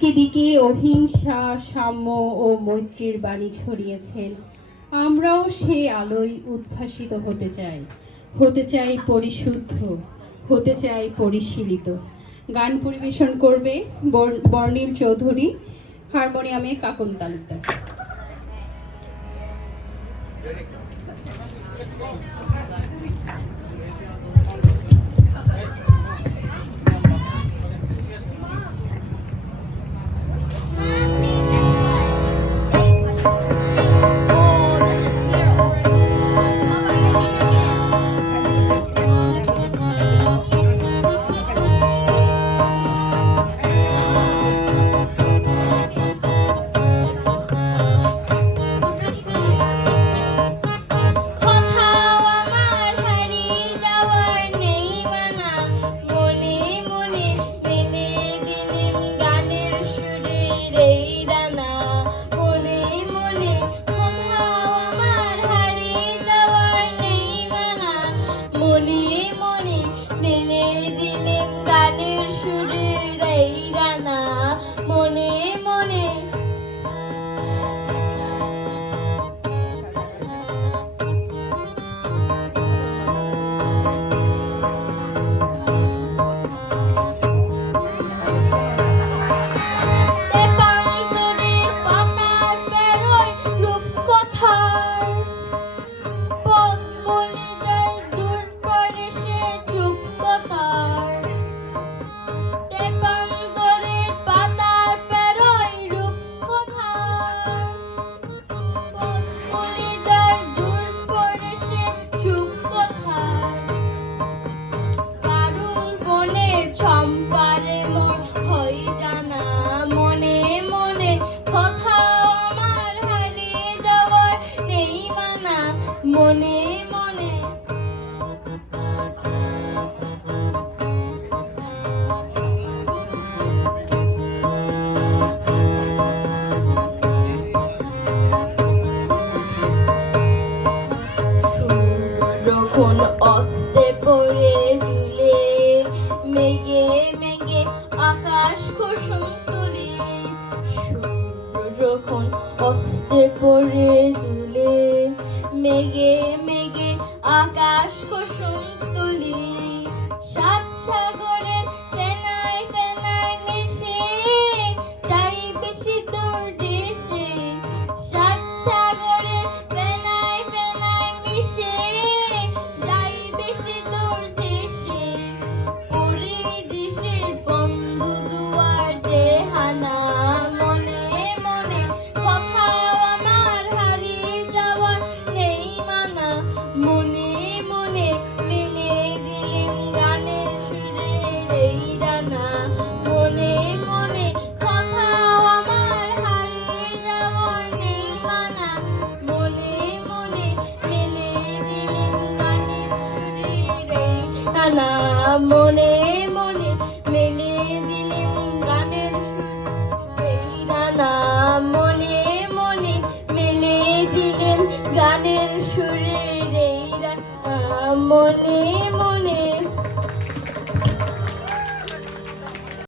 দিকে অহিংসা, সাম্য ও মৈত্রীর বাণী ছড়িয়েছেন। আমরাও সেই আলোয় উদ্ভাসিত হতে চাই পরিশুদ্ধ, হতে চাই পরিশীলিত। গান পরিবেশন করবে বর্ণিল চৌধুরী, হারমোনিয়ামে কাকন তালুকদার। যখন অস্তে পড়ে দুলে মেঘে মেঘে আকাশ কুসুম তুলি, সূর্য যখন অস্তে পড়ে দুলে মেঘে মেঘে আকাশ কুসুম তুলি, সাত সাগরের ফেনায় ফেনায় মিশে যাই বেশি দূর দেশে, সাত সাগরের ফেনায় ফেনায় মিশে যাই বেশি দূর দেশে, পুরী দেশের বন্ধু দুয়ার দেহানা, মনে মনে কোথাও আমার হারিয়ে যাওয়ার নেই মানা, মনে মনে মিলে দিলেম গানের সুরের এই ডানা, মনে মনে কোথাও আমার হারিয়ে যাওয়ার নেই মানা, মনে মনে মিলে দিলেম গানের সুরের এই ডানা, মনে